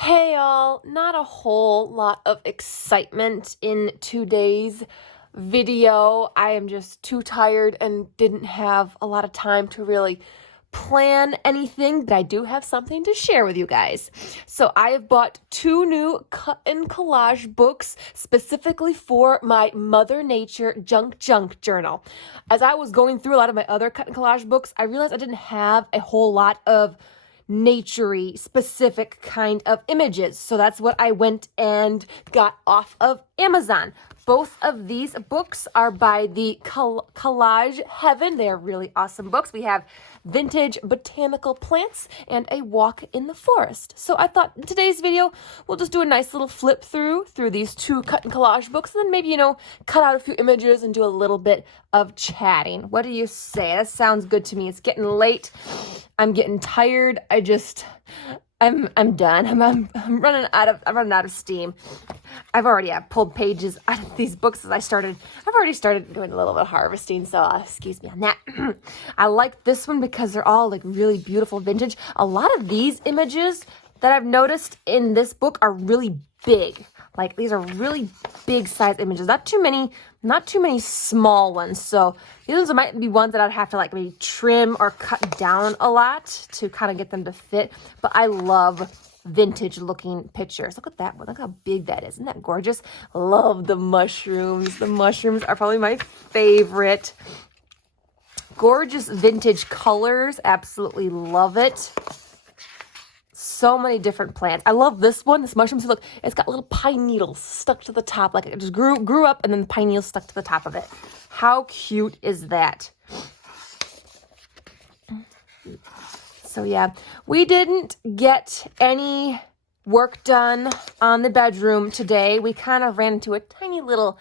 Hey y'all, not a whole lot of excitement in today's video. I am just too tired and didn't have a lot of time to really plan anything, but I do have something to share with you guys. So I have bought 2 new cut and collage books specifically for my Mother Nature Junk journal. As I was going through a lot of my other cut and collage books, I realized I didn't have a whole lot of naturey specific kind of images. So that's what I went and got off of Amazon. Both of these books are by the Collage Heaven. They are really awesome books. We have Vintage Botanical Plants and A Walk in the Forest. So I thought in today's video, we'll just do a nice little flip through these 2 cut and collage books, and then maybe, cut out a few images and do a little bit of chatting. What do you say? That sounds good to me. It's getting late. I'm getting tired. I'm done. I'm running out of steam. I've already pulled pages out of these books as I've already started doing a little bit of harvesting, so excuse me on that. I like this one because they're all like really beautiful vintage. A lot of these images that I've noticed in this book are really big. Like these are really big size images. Not too many small ones. So these might be ones that I'd have to like maybe trim or cut down a lot to kind of get them to fit. But I love vintage looking pictures. Look at that one. Look how big that is. Isn't that gorgeous? Love the mushrooms. The mushrooms are probably my favorite. Gorgeous vintage colors. Absolutely love it. So many different plants. I love this one. This mushroom. So look, it's got little pine needles stuck to the top. Like it just grew up and then the pine needles stuck to the top of it. How cute is that? So yeah, we didn't get any work done on the bedroom today. We kind of ran into a tiny little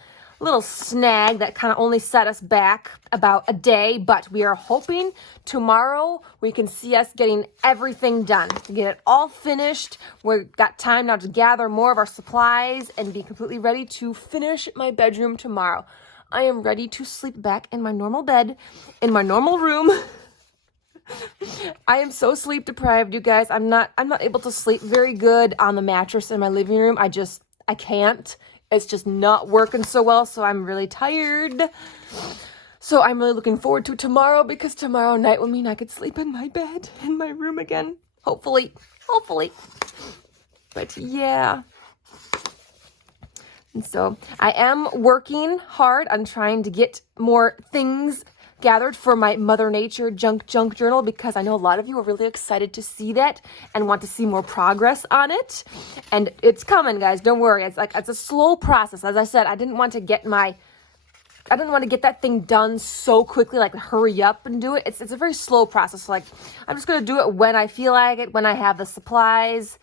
snag that kind of only set us back about a day, but we are hoping tomorrow we can see us getting everything done, to get it all finished. We've got time now to gather more of our supplies and be completely ready to finish my bedroom tomorrow. I am ready to sleep back in my normal bed, in my normal room. I am so sleep deprived, you guys. I'm not able to sleep very good on the mattress in my living room. I can't. It's just not working so well, so I'm really tired. So I'm really looking forward to tomorrow, because tomorrow night will mean I could sleep in my bed, in my room again. Hopefully. But yeah. And so I am working hard on trying to get more things gathered for my Mother Nature junk journal, because I know a lot of you are really excited to see that and want to see more progress on it. And it's coming, guys. Don't worry. It's a slow process. As I said, I didn't want to get that thing done so quickly, like hurry up and do it. It's a very slow process. Like I'm just going to do it when I feel like it, when I have the supplies.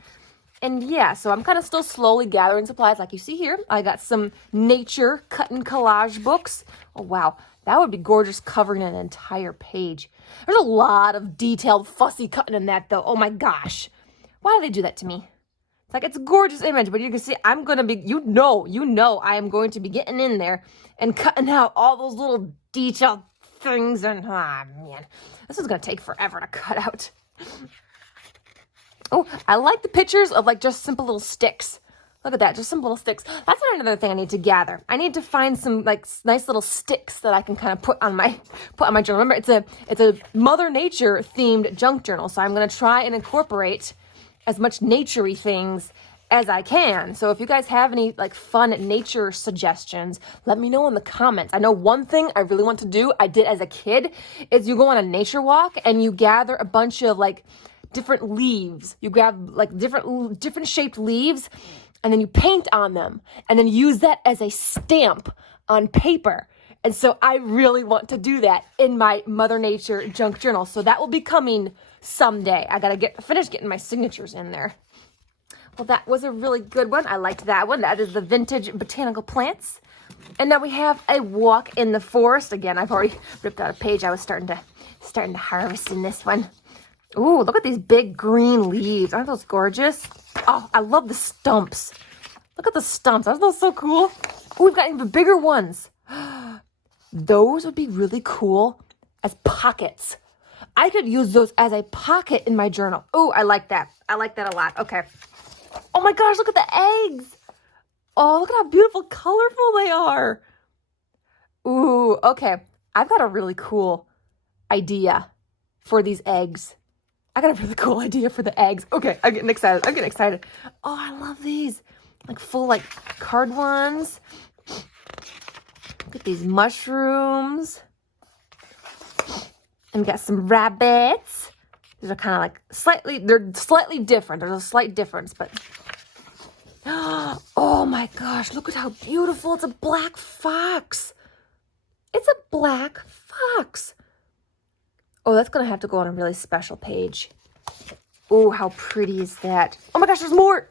And yeah, so I'm kind of still slowly gathering supplies. Like you see here, I got some nature cut and collage books. Oh, wow. That would be gorgeous, covering an entire page. There's a lot of detailed, fussy cutting in that, though. Oh, my gosh. Why do they do that to me? It's like, it's a gorgeous image, but you can see I'm going to be, you know I am going to be getting in there and cutting out all those little detailed things. And, man, this is going to take forever to cut out. Oh, I like the pictures of, like, just simple little sticks. Look at that, just some little sticks. That's another thing I need to gather. I need to find some like nice little sticks that I can kind of put on my journal. Remember, it's a Mother Nature themed junk journal, so I'm gonna try and incorporate as much naturey things as I can. So if you guys have any like fun nature suggestions, let me know in the comments. I know one thing I really want to do, I did as a kid, is you go on a nature walk and you gather a bunch of like different leaves. You grab like different shaped leaves, and then you paint on them, and then use that as a stamp on paper. And so I really want to do that in my Mother Nature junk journal. So that will be coming someday. I gotta finish getting my signatures in there. Well, that was a really good one. I liked that one. That is the Vintage Botanical Plants. And now we have A Walk in the Forest. Again, I've already ripped out a page. I was starting to harvest in this one. Ooh, look at these big green leaves. Aren't those gorgeous? Oh, I love the stumps. Look at the stumps. Aren't those so cool? Oh, we've got even bigger ones. Those would be really cool as pockets. I could use those as a pocket in my journal. Oh, I like that. I like that a lot. Okay. my gosh, look at the eggs. Oh, look at how beautiful, colorful they are. Ooh, okay. I've got a really cool idea for these eggs. Okay, I'm getting excited. Oh, I love these. Like full, like, card ones. Look at these mushrooms. And we got some rabbits. These are kind of like they're slightly different. There's a slight difference, but oh my gosh, look at how beautiful. It's a black fox. It's a black fox. Oh, that's going to have to go on a really special page. Oh, how pretty is that? Oh my gosh, there's more.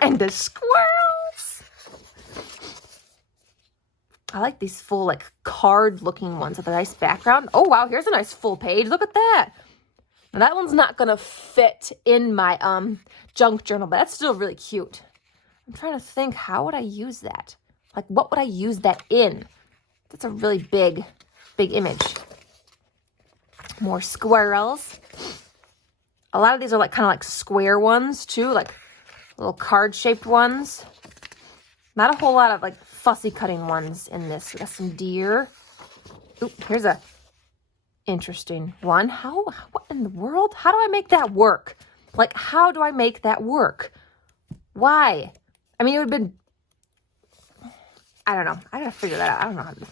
And the squirrels. I like these full, like, card-looking ones with a nice background. Oh, wow, here's a nice full page. Look at that. Now, that one's not going to fit in my junk journal, but that's still really cute. I'm trying to think, how would I use that? Like, what would I use that in? That's a really big image. More squirrels. A lot of these are, like, kind of like square ones, too, like little card-shaped ones. Not a whole lot of, like, fussy cutting ones in this. We got some deer. Ooh, here's a interesting one. What in the world? How do I make that work? Like, how do I make that work? Why? I mean, it would have been, I don't know. I gotta figure that out. I don't know how to.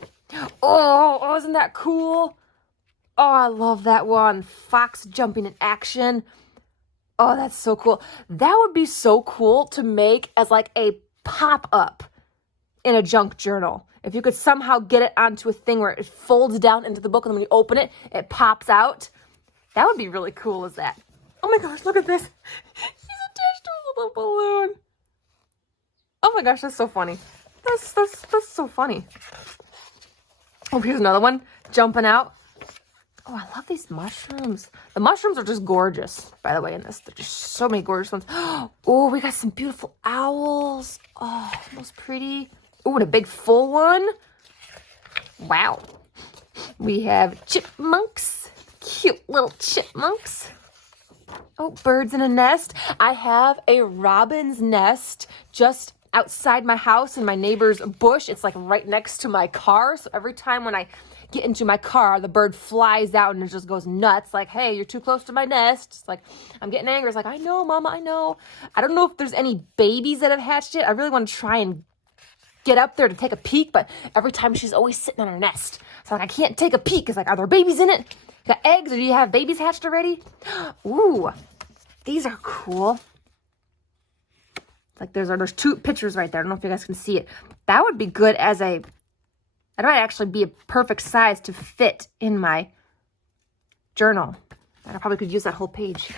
Oh, isn't that cool? Oh, I love that one. Fox jumping in action. Oh, that's so cool. That would be so cool to make as like a pop-up in a junk journal. If you could somehow get it onto a thing where it folds down into the book and then when you open it, it pops out. That would be really cool as that. Oh my gosh, look at this. He's attached to a little balloon. Oh my gosh, that's so funny. That's so funny. Oh, here's another one jumping out. Oh, I love these mushrooms. The mushrooms are just gorgeous, by the way, in this. There's just so many gorgeous ones. Oh, we got some beautiful owls. Oh, most pretty. Oh, and a big full one. Wow. We have chipmunks. Cute little chipmunks. Oh, birds in a nest. I have a robin's nest just outside my house in my neighbor's bush. It's like right next to my car. So every time when I get into my car, the bird flies out and it just goes nuts. Like, hey, you're too close to my nest. It's like, I'm getting angry. It's like, I know, Mama, I know. I don't know if there's any babies that have hatched yet. I really want to try and get up there to take a peek, but every time she's always sitting on her nest. So like, I can't take a peek. It's like, are there babies in it? Got eggs, or do you have babies hatched already? Ooh, these are cool. Like there's two pictures right there. I don't know if you guys can see it. That would be good as that might actually be a perfect size to fit in my journal. I probably could use that whole page.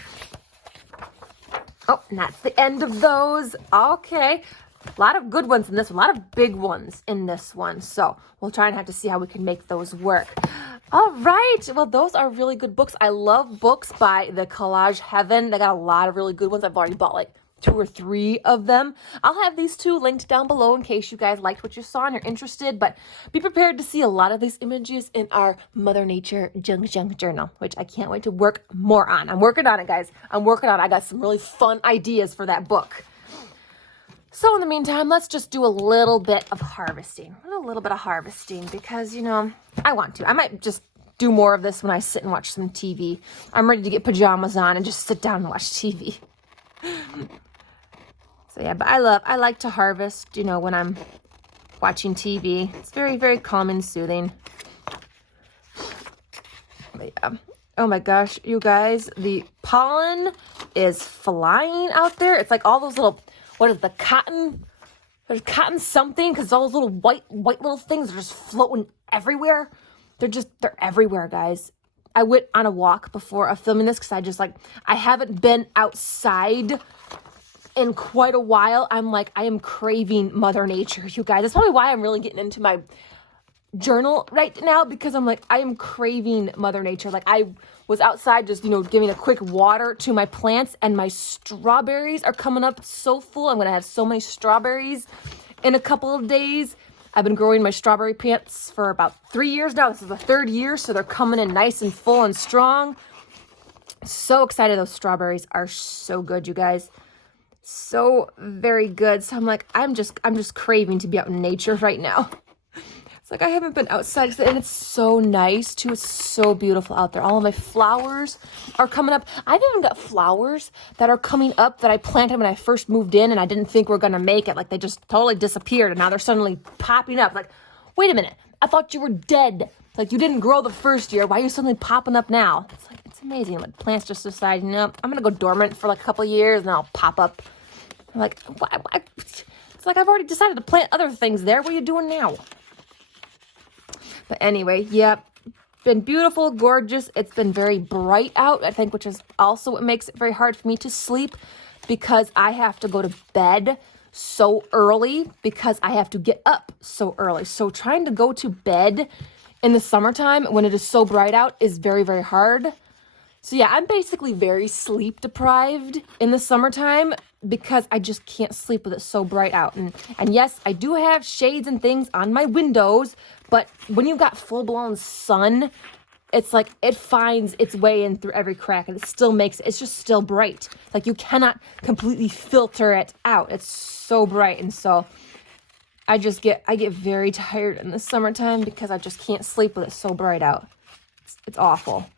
Oh, and that's the end of those. Okay. A lot of good ones in this one. A lot of big ones in this one. So we'll try and have to see how we can make those work. All right. Well, those are really good books. I love books by the Collage Heaven. They got a lot of really good ones. I've already bought like 2 or 3 of them. I'll have these 2 linked down below in case you guys liked what you saw and you're interested, but be prepared to see a lot of these images in our Mother Nature Junk Journal, which I can't wait to work more on. I'm working on it, guys. I'm working on it. I got some really fun ideas for that book. So in the meantime, let's just do a little bit of harvesting. Because, you know, I want to. I might just do more of this when I sit and watch some TV. I'm ready to get pajamas on and just sit down and watch TV. So yeah, but I like to harvest, you know, when I'm watching TV. It's very, very calm and soothing. But yeah. Oh my gosh, you guys, the pollen is flying out there. It's like all those little, what is the cotton? There's cotton something, because all those little white little things are just floating everywhere. They're everywhere, guys. I went on a walk before filming this because I haven't been outside in quite a while. I am craving Mother Nature, you guys. That's probably why I'm really getting into my journal right now, because I am craving Mother Nature. Like, I was outside just, you know, giving a quick water to my plants, and my strawberries are coming up so full. I'm going to have so many strawberries in a couple of days. I've been growing my strawberry plants for about 3 years now. This is the 3rd year, so they're coming in nice and full and strong. So excited. Those strawberries are so good, you guys. So very good. So I'm like, I'm just craving to be out in nature right now. It's like I haven't been outside, and it's so nice too. It's so beautiful out there. All of my flowers are coming up. I've even got flowers that are coming up that I planted when I first moved in, and I didn't think were gonna make it. Like they just totally disappeared, and now they're suddenly popping up. Like, wait a minute, I thought you were dead. Like you didn't grow the first year. Why are you suddenly popping up now? It's like, it's amazing. Like plants just decide, you know, I'm gonna go dormant for like a couple of years, and then I'll pop up. I'm like, why? It's like I've already decided to plant other things there. What are you doing now? But anyway, yeah, been beautiful, gorgeous. It's been very bright out, I think, which is also what makes it very hard for me to sleep, because I have to go to bed so early because I have to get up so early. So trying to go to bed in the summertime when it is so bright out is very, very hard. So yeah, I'm basically very sleep deprived in the summertime because I just can't sleep with it so bright out. And yes, I do have shades and things on my windows, but when you've got full-blown sun, it's like it finds its way in through every crack, and it still makes it's just still bright. Like you cannot completely filter it out. It's so bright, and so I get very tired in the summertime because I just can't sleep with it so bright out. It's awful.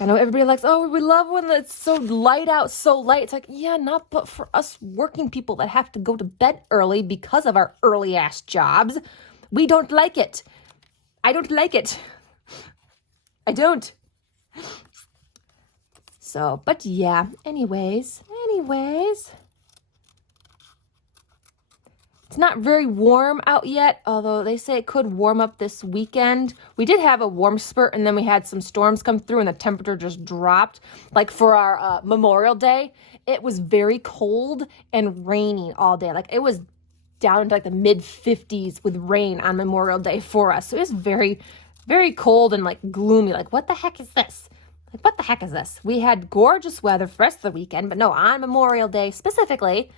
I know everybody likes, oh, we love when it's so light out, so light. It's like, yeah, not but for us working people that have to go to bed early because of our early ass jobs. We don't like it. I don't like it. I don't. So, but yeah, anyways. It's not very warm out yet, although they say it could warm up this weekend. We did have a warm spurt, and then we had some storms come through, and the temperature just dropped. Like for our Memorial Day, it was very cold and rainy all day. Like it was down into like the mid-50s with rain on Memorial Day for us. So it was very, very cold and like gloomy. Like, what the heck is this? Like, what the heck is this? We had gorgeous weather for the rest of the weekend, but no, on Memorial Day specifically,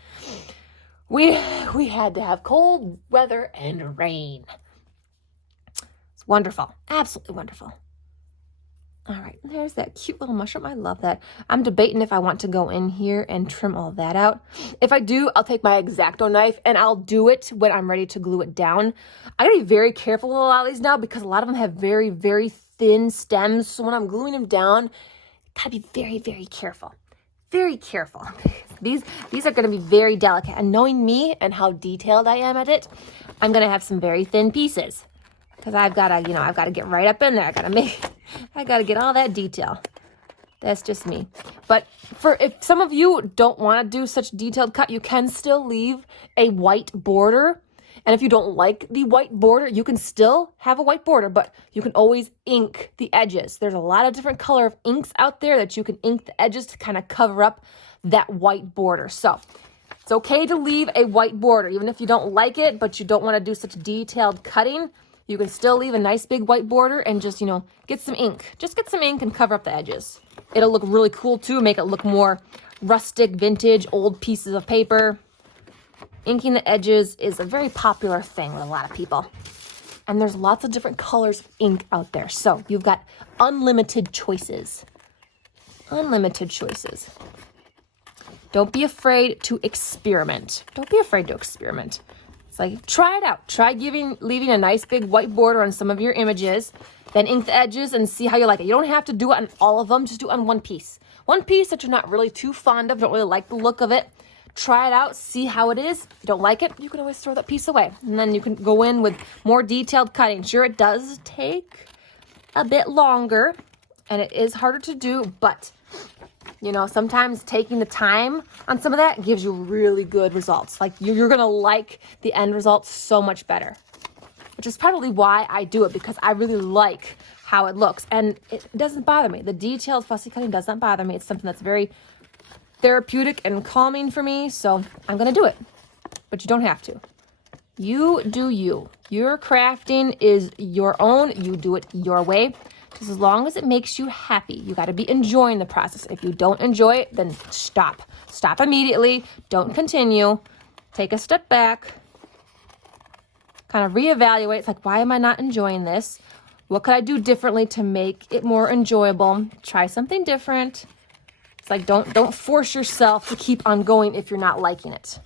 we had to have cold weather and rain. It's wonderful. Absolutely wonderful. All right, there's that cute little mushroom. I love that. I'm debating if I want to go in here and trim all that out. If I do, I'll take my X-Acto knife and I'll do it when I'm ready to glue it down. I gotta be very careful with a lot of these now because a lot of them have very, very thin stems. So when I'm gluing them down, gotta be very, very careful. Very careful. These are going to be very delicate. And knowing me and how detailed I am at it, I'm going to have some very thin pieces. Because I've got to get right up in there. I got to get all that detail. That's just me. But if some of you don't want to do such detailed cut, you can still leave a white border. And if you don't like the white border, you can still have a white border, but you can always ink the edges. There's a lot of different color of inks out there that you can ink the edges to kind of cover up that white border. So it's okay to leave a white border, even if you don't like it, but you don't want to do such detailed cutting. You can still leave a nice big white border and just, get some ink. Just get some ink and cover up the edges. It'll look really cool too, make it look more rustic, vintage, old pieces of paper. Inking the edges is a very popular thing with a lot of people. And there's lots of different colors of ink out there. So you've got unlimited choices. Unlimited choices. Don't be afraid to experiment. Don't be afraid to experiment. It's like, try it out. Try leaving a nice big white border on some of your images. Then ink the edges and see how you like it. You don't have to do it on all of them. Just do it on one piece. One piece that you're not really too fond of, don't really like the look of it. Try it out, see how it is. If you don't like it, you can always throw that piece away. And then you can go in with more detailed cutting. Sure, it does take a bit longer, and it is harder to do, but, sometimes taking the time on some of that gives you really good results. Like, you're going to like the end result so much better, which is probably why I do it, because I really like how it looks. And it doesn't bother me. The detailed fussy cutting does not bother me. It's something that's very therapeutic and calming for me, so I'm gonna do it. But you don't have to. You do you. Your crafting is your own. You do it your way. Just as long as it makes you happy. You got to be enjoying the process. If you don't enjoy it, then stop. Stop immediately. Don't continue. Take a step back. Kind of reevaluate. It's like, why am I not enjoying this? What could I do differently to make it more enjoyable? Try something different. It's like, don't force yourself to keep on going if you're not liking it.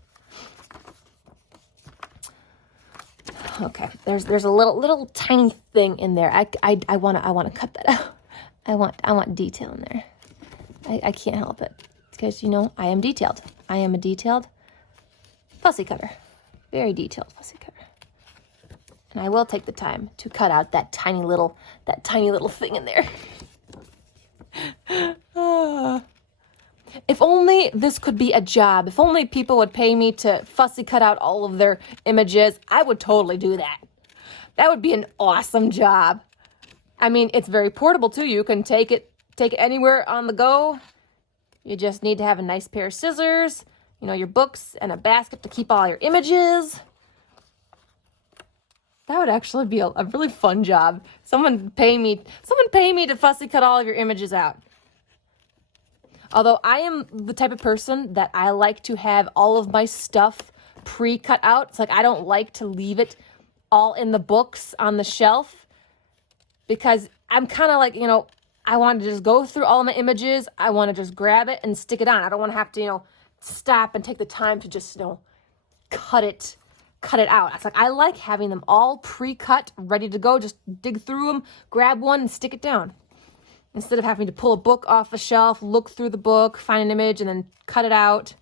Okay, there's a little tiny thing in there. I wanna cut that out. I want detail in there. I can't help it because I am detailed. I am a detailed fussy cutter, very detailed fussy cutter. And I will take the time to cut out that tiny little thing in there. If only this could be a job. If only people would pay me to fussy cut out all of their images, I would totally do that. That would be an awesome job. I mean, it's very portable too. You can take it anywhere on the go. You just need to have a nice pair of scissors, your books, and a basket to keep all your images. That would actually be a really fun job. Someone pay me to fussy cut all of your images out. Although I am the type of person that I like to have all of my stuff pre-cut out. It's like I don't like to leave it all in the books on the shelf because I'm kind of like, I want to just go through all of my images. I want to just grab it and stick it on. I don't want to have to, stop and take the time to just, cut it out. It's like I like having them all pre-cut, ready to go. Just dig through them, grab one, and stick it down. Instead of having to pull a book off a shelf, look through the book, find an image, and then cut it out.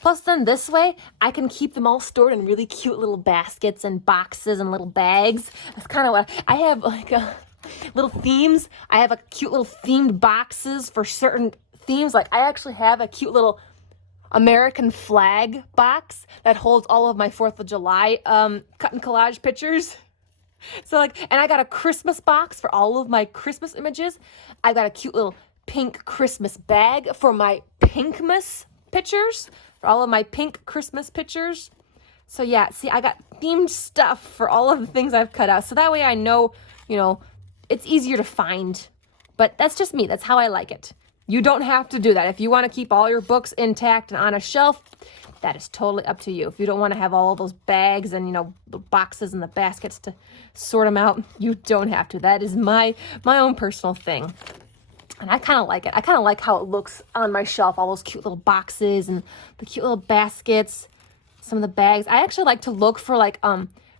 Plus, then this way, I can keep them all stored in really cute little baskets and boxes and little bags. That's kind of what I have, like little themes. I have a cute little themed boxes for certain themes. Like I actually have a cute little American flag box that holds all of my 4th of July cut and collage pictures. So and I got a Christmas box for all of my Christmas images. I got a cute little pink Christmas bag for my Pinkmas pictures, for all of my pink Christmas pictures. So yeah, see, I got themed stuff for all of the things I've cut out. So that way I know, it's easier to find. But that's just me. That's how I like it. You don't have to do that. If you want to keep all your books intact and on a shelf, that is totally up to you. If you don't want to have all of those bags and, the boxes and the baskets to sort them out, you don't have to. That is my own personal thing. And I kind of like it. I kind of like how it looks on my shelf, all those cute little boxes and the cute little baskets, some of the bags. I actually like to look for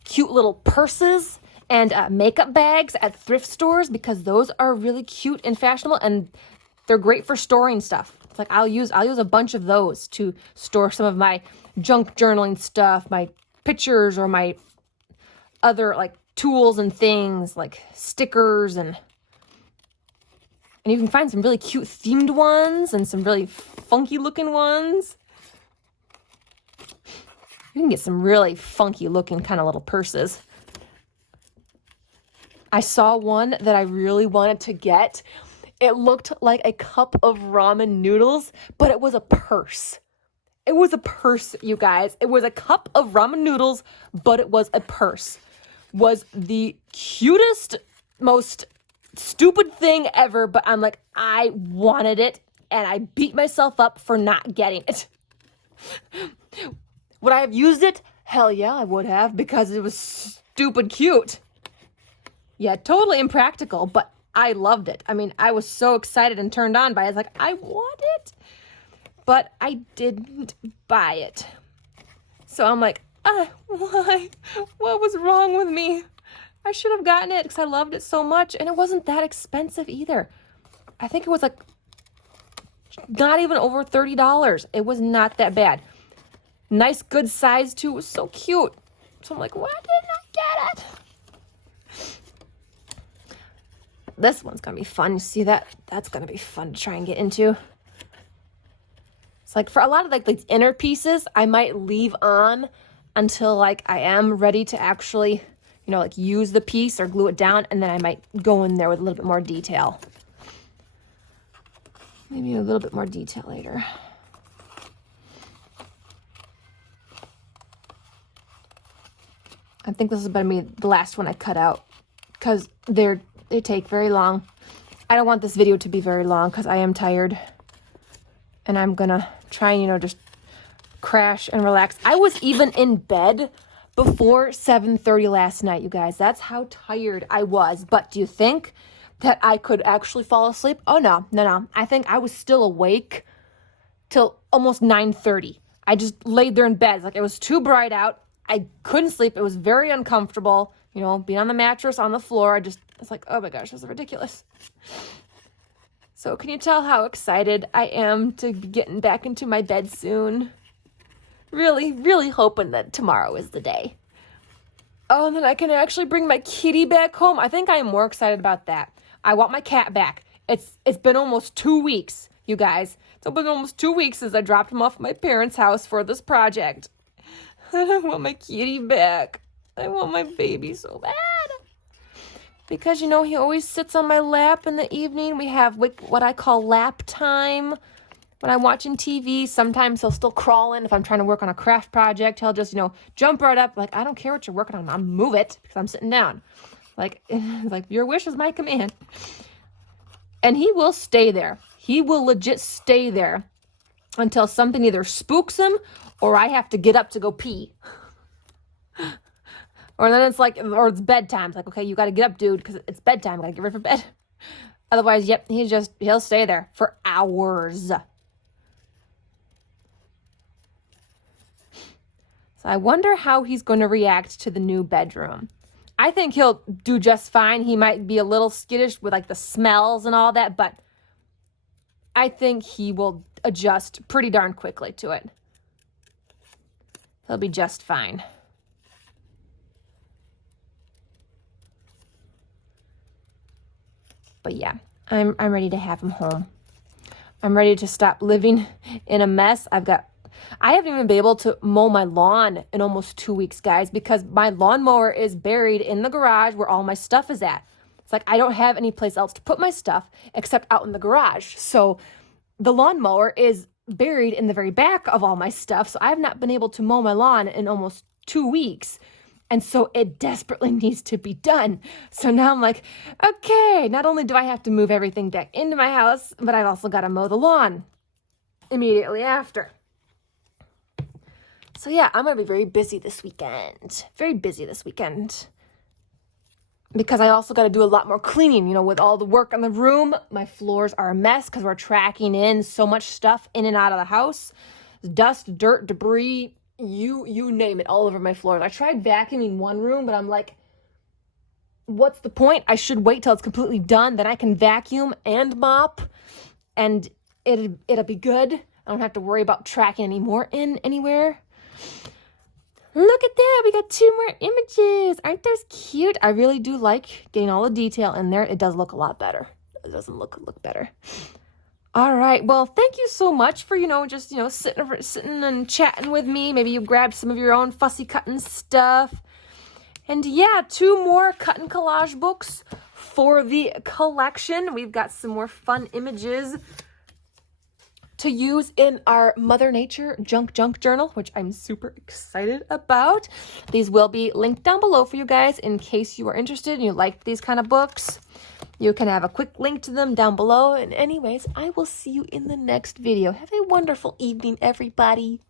cute little purses and makeup bags at thrift stores because those are really cute and fashionable and they're great for storing stuff. It's like I'll use a bunch of those to store some of my junk journaling stuff, my pictures, or my other tools and things like stickers and you can find some really cute themed ones and some really funky looking ones. You can get some really funky looking kind of little purses. I saw one that I really wanted to get. It looked like a cup of ramen noodles, but it was a purse. It was a purse, you guys. It was a cup of ramen noodles, but it was a purse. Was the cutest, most stupid thing ever, but I'm like, I wanted it, and I beat myself up for not getting it. Would I have used it? Hell yeah, I would have, because it was stupid cute. Yeah, totally impractical, but I loved it. I mean, I was so excited and turned on by it. I was like, I want it, but I didn't buy it. So I'm like, why? What was wrong with me? I should have gotten it because I loved it so much, and it wasn't that expensive either. I think it was not even over $30. It was not that bad. Nice, good size too. It was so cute. So I'm like, why didn't I get it? This one's gonna be fun. You see that? That's gonna be fun to try and get into. It's like for a lot of these inner pieces, I might leave on until I am ready to actually, use the piece or glue it down, and then I might go in there with a little bit more detail. Maybe a little bit more detail later. I think this is gonna be the last one I cut out because they take very long. I don't want this video to be very long because I am tired. And I'm gonna try and, just crash and relax. I was even in bed before 7:30 last night, you guys. That's how tired I was. But do you think that I could actually fall asleep? Oh, no. I think I was still awake till almost 9:30. I just laid there in bed. Like, it was too bright out. I couldn't sleep. It was very uncomfortable, being on the mattress, on the floor. It's like, oh my gosh, this is ridiculous. So can you tell how excited I am to be getting back into my bed soon? Really, really hoping that tomorrow is the day. Oh, and then I can actually bring my kitty back home. I think I am more excited about that. I want my cat back. It's been almost 2 weeks, you guys. It's been almost 2 weeks since I dropped him off at my parents' house for this project. I want my kitty back. I want my baby so bad. Because, he always sits on my lap in the evening. We have what I call lap time. When I'm watching TV, sometimes he'll still crawl in. If I'm trying to work on a craft project, he'll just, jump right up. Like, I don't care what you're working on. I'll move it because I'm sitting down. Like, your wish is my command. And he will stay there. He will legit stay there until something either spooks him or I have to get up to go pee. Or then it's bedtime. It's like, okay, you got to get up, dude, because it's bedtime. I got to get ready for bed. Otherwise, yep, he'll stay there for hours. So I wonder how he's going to react to the new bedroom. I think he'll do just fine. He might be a little skittish with the smells and all that, but I think he will adjust pretty darn quickly to it. He'll be just fine. But yeah, I'm ready to have him home. I'm ready to stop living in a mess. I haven't even been able to mow my lawn in almost 2 weeks, guys, because my lawnmower is buried in the garage where all my stuff is at. It's like I don't have any place else to put my stuff except out in the garage. So the lawnmower is buried in the very back of all my stuff. So I have not been able to mow my lawn in almost 2 weeks. And so it desperately needs to be done. So now I'm like, okay, not only do I have to move everything back into my house, but I've also got to mow the lawn immediately after. So yeah, I'm going to be very busy this weekend. Very busy this weekend. Because I also got to do a lot more cleaning, with all the work in the room. My floors are a mess because we're tracking in so much stuff in and out of the house. Dust, dirt, debris, you name it, all over my floors. I tried vacuuming one room, but I'm like, what's the point? I should wait till it's completely done. Then I can vacuum and mop, and it'll be good. I don't have to worry about tracking anymore anywhere. Look at that. We got 2 more images. Aren't those cute? I really do like getting all the detail in there. It does look a lot better. It doesn't look better. All right. Well, thank you so much for, just, sitting and chatting with me. Maybe you grabbed some of your own fussy cutting stuff. And yeah, 2 more cut and collage books for the collection. We've got some more fun images to use in our Mother Nature Junk Journal, which I'm super excited about. These will be linked down below for you guys in case you are interested and you like these kind of books. You can have a quick link to them down below. And anyways, I will see you in the next video. Have a wonderful evening, everybody.